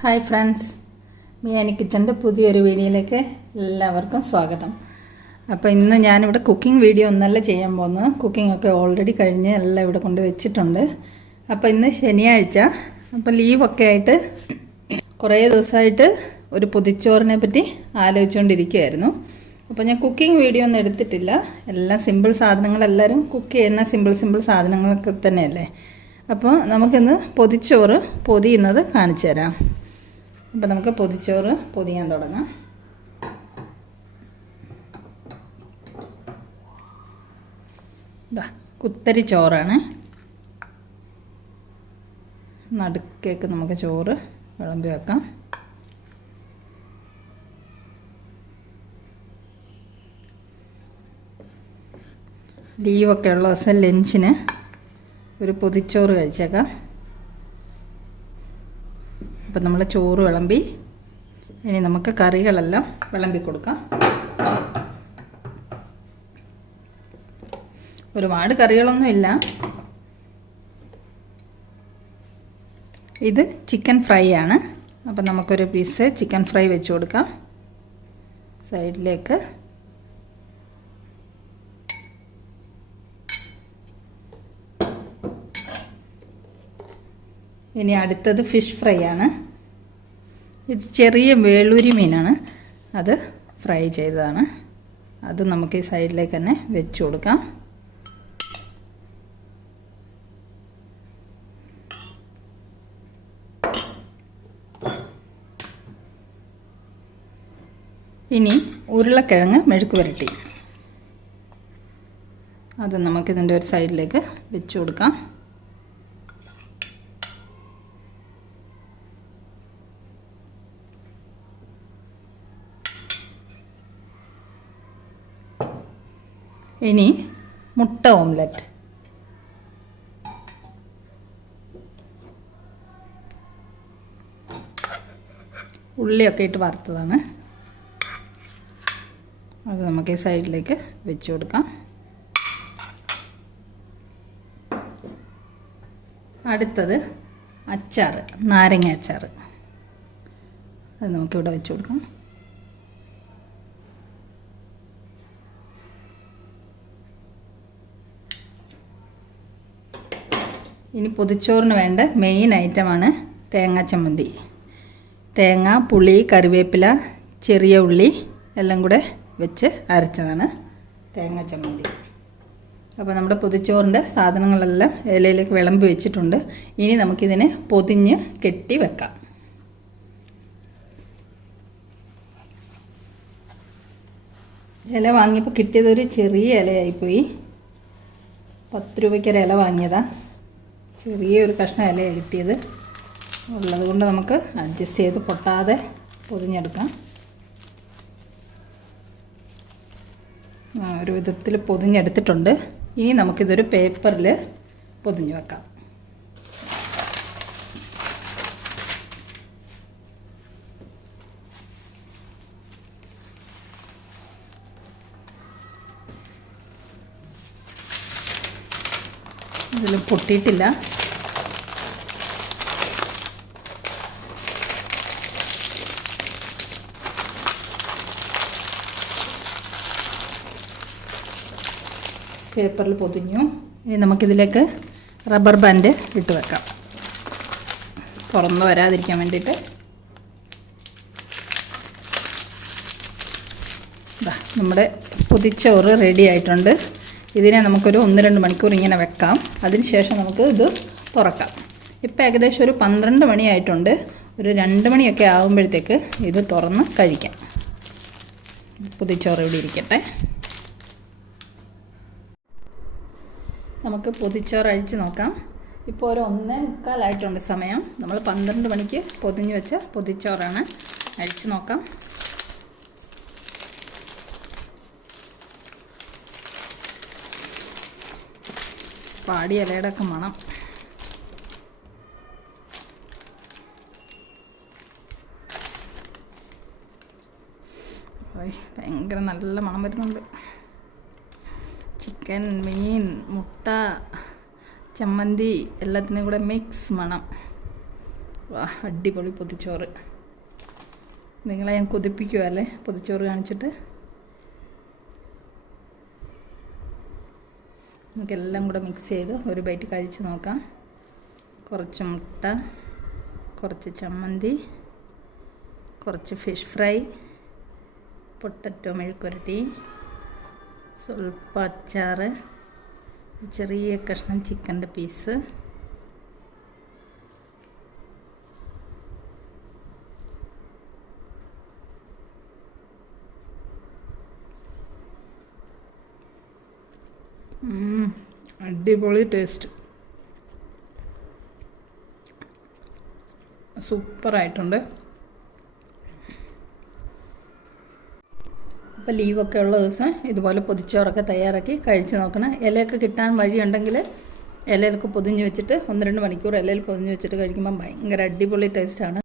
Hi friends, മിയാനി കിച്ചൻ്റെ പുതിയൊരു വീഡിയോയിലേക്ക് എല്ലാവർക്കും സ്വാഗതം. അപ്പോൾ ഇന്ന് ഞാനിവിടെ കുക്കിംഗ് വീഡിയോ ഒന്നല്ല ചെയ്യാൻ പോകുന്നത്. കുക്കിംഗ് ഒക്കെ ഓൾറെഡി കഴിഞ്ഞ് എല്ലാം ഇവിടെ കൊണ്ട് വെച്ചിട്ടുണ്ട്. അപ്പോൾ ഇന്ന് ശനിയാഴ്ച, അപ്പോൾ ലീവൊക്കെ ആയിട്ട് കുറേ ദിവസമായിട്ട് ഒരു പൊതിച്ചോറിനെ പറ്റി ആലോചിച്ചുകൊണ്ടിരിക്കുകയായിരുന്നു. അപ്പോൾ ഞാൻ കുക്കിംഗ് വീഡിയോ ഒന്നും എടുത്തിട്ടില്ല. എല്ലാം സിമ്പിൾ സാധനങ്ങളെല്ലാവരും കുക്ക് ചെയ്യുന്ന സിമ്പിൾ സാധനങ്ങളൊക്കെ തന്നെയല്ലേ. അപ്പോൾ നമുക്കിന്ന് പൊതിച്ചോറ് പൊതിയുന്നത് കാണിച്ചു തരാം. അപ്പോൾ നമുക്ക് പൊതിച്ചോറ് പൊതിയാൻ തുടങ്ങാം. കുത്തരി ചോറാണ്. നടുക്കേക്ക് നമുക്ക് ചോറ് വിളമ്പി വെക്കാം. ലീവൊക്കെ ഉള്ള ദിവസം ലഞ്ചിന് ഒരു പൊതിച്ചോറ് കഴിച്ചേക്കാം. അപ്പം നമ്മൾ ചോറ് വിളമ്പി, ഇനി നമുക്ക് കറികളെല്ലാം വിളമ്പി കൊടുക്കാം. ഒരുപാട് കറികളൊന്നുമില്ല. ഇത് ചിക്കൻ ഫ്രൈ ആണ്. അപ്പം നമുക്കൊരു പീസ് ചിക്കൻ ഫ്രൈ വെച്ച് കൊടുക്കാം സൈഡിലേക്ക്. ഇനി അടുത്തത് ഫിഷ് ഫ്രൈ ആണ്. ഇത് ചെറിയ വേളൂരി മീനാണ്, അത് ഫ്രൈ ചെയ്തതാണ്. അത് നമുക്ക് ഈ സൈഡിലേക്ക് തന്നെ വെച്ച് കൊടുക്കാം. ഇനി ഉരുളക്കിഴങ്ങ് മെഴുക്ക് പുരട്ടി, അത് നമുക്കിതിൻ്റെ ഒരു സൈഡിലേക്ക് വെച്ച് കൊടുക്കാം. ഇനി മുട്ട ഓംലെറ്റ്. ഉള്ളിയൊക്കെ ഇട്ട് വറുത്തതാണ്, അത് നമുക്ക് ഈ സൈഡിലേക്ക് വെച്ച് കൊടുക്കാം. അടുത്തത് അച്ചാർ, നാരങ്ങ അച്ചാർ, അത് നമുക്കിവിടെ വെച്ച് കൊടുക്കാം. ഇനി പൊതിച്ചോറിന് വേണ്ട മെയിൻ ഐറ്റമാണ് തേങ്ങാ ചമ്മന്തി. തേങ്ങ, പുളി, കറിവേപ്പില, ചെറിയ ഉള്ളി എല്ലാം കൂടെ വെച്ച് അരച്ചതാണ് തേങ്ങാ ചമ്മന്തി. അപ്പോൾ നമ്മുടെ പൊതിച്ചോറിൻ്റെ സാധനങ്ങളെല്ലാം ഇലയിലേക്ക് വിളമ്പി വെച്ചിട്ടുണ്ട്. ഇനി നമുക്കിതിനെ പൊതിഞ്ഞ് കെട്ടി വെക്കാം. ഇല വാങ്ങിയപ്പോൾ കിട്ടിയതൊരു ചെറിയ ഇലയായിപ്പോയി. 10 രൂപയ്ക്കൊരു ഇല വാങ്ങിയതാണ്. ചെറിയൊരു കഷ്ണം ഇലയാണ് കിട്ടിയത്. ഉള്ളത് കൊണ്ട് നമുക്ക് അഡ്ജസ്റ്റ് ചെയ്ത് പൊട്ടാതെ പൊതിഞ്ഞെടുക്കാം. ഒരു വിധത്തിൽ പൊതിഞ്ഞെടുത്തിട്ടുണ്ട്. ഇനി നമുക്കിതൊരു പേപ്പറിൽ പൊതിഞ്ഞ് വെക്കാം. ഇതിൽ പൊട്ടിയിട്ടില്ല. പേപ്പറിൽ പൊതിഞ്ഞു. ഇനി നമുക്കിതിലേക്ക് റബ്ബർ ബാൻഡ് ഇട്ട് വെക്കാം, തുറന്ന് വരാതിരിക്കാൻ വേണ്ടിയിട്ട്. നമ്മുടെ പൊതിച്ചോറ് റെഡി ആയിട്ടുണ്ട്. ഇതിനെ നമുക്കൊരു 1-2 മണിക്കൂർ ഇങ്ങനെ വെക്കാം. അതിനുശേഷം നമുക്ക് ഇത് തുറക്കാം. ഇപ്പോൾ ഏകദേശം ഒരു 12 മണിയായിട്ടുണ്ട്. ഒരു 2 മണിയൊക്കെ ആകുമ്പോഴത്തേക്ക് ഇത് തുറന്ന് കഴിക്കാം. പൊതിച്ചോറ് ഇവിടെ ഇരിക്കട്ടെ. നമുക്ക് പൊതിച്ചോറ് അഴിച്ച് നോക്കാം. ഇപ്പോൾ ഒരു 1:45 സമയം. നമ്മൾ 12 മണിക്ക് പൊതിഞ്ഞ് വെച്ച പൊതിച്ചോറാണ്. അഴിച്ച് നോക്കാം. പാടി ഇലയുടെ ഒക്കെ മണം. ഭയങ്കര നല്ല മണം വരുന്നുണ്ട്. ചിക്കൻ, മീൻ, മുട്ട, ചമ്മന്തി എല്ലാത്തിനും കൂടെ മിക്സ് മണം. വാ, അടിപൊളി പൊതിച്ചോറ്. നിങ്ങളെ ഞാൻ കൊതിപ്പിക്കുമല്ലേ പൊതിച്ചോറ് കാണിച്ചിട്ട്. നമുക്കെല്ലാം കൂടെ മിക്സ് ചെയ്ത് ഒരു ബൈറ്റ് കഴിച്ച് നോക്കാം. കുറച്ച് മുട്ട, കുറച്ച് ചമ്മന്തി, കുറച്ച് ഫിഷ് ഫ്രൈ, പൊട്ടറ്റോ മെഴുക്കുരട്ടി, സ്വല്പം അച്ചാറ്, ചെറിയ കഷ്ണം ചിക്കൻ്റെ പീസ്, അടിപൊളി ടേസ്റ്റ്, സൂപ്പറായിട്ടുണ്ട്. അപ്പോൾ ലീവൊക്കെ ഉള്ള ദിവസം ഇതുപോലെ പൊതിച്ചോറൊക്കെ തയ്യാറാക്കി കഴിച്ച് നോക്കണം. ഇലയൊക്കെ കിട്ടാൻ വഴിയുണ്ടെങ്കിൽ ഇലയിലൊക്കെ പൊതിഞ്ഞ് വെച്ചിട്ട് 1-2 മണിക്കൂർ ഇലയിൽ പൊതിഞ്ഞ് വെച്ചിട്ട് കഴിക്കുമ്പോൾ ഭയങ്കര അടിപൊളി ടേസ്റ്റാണ്.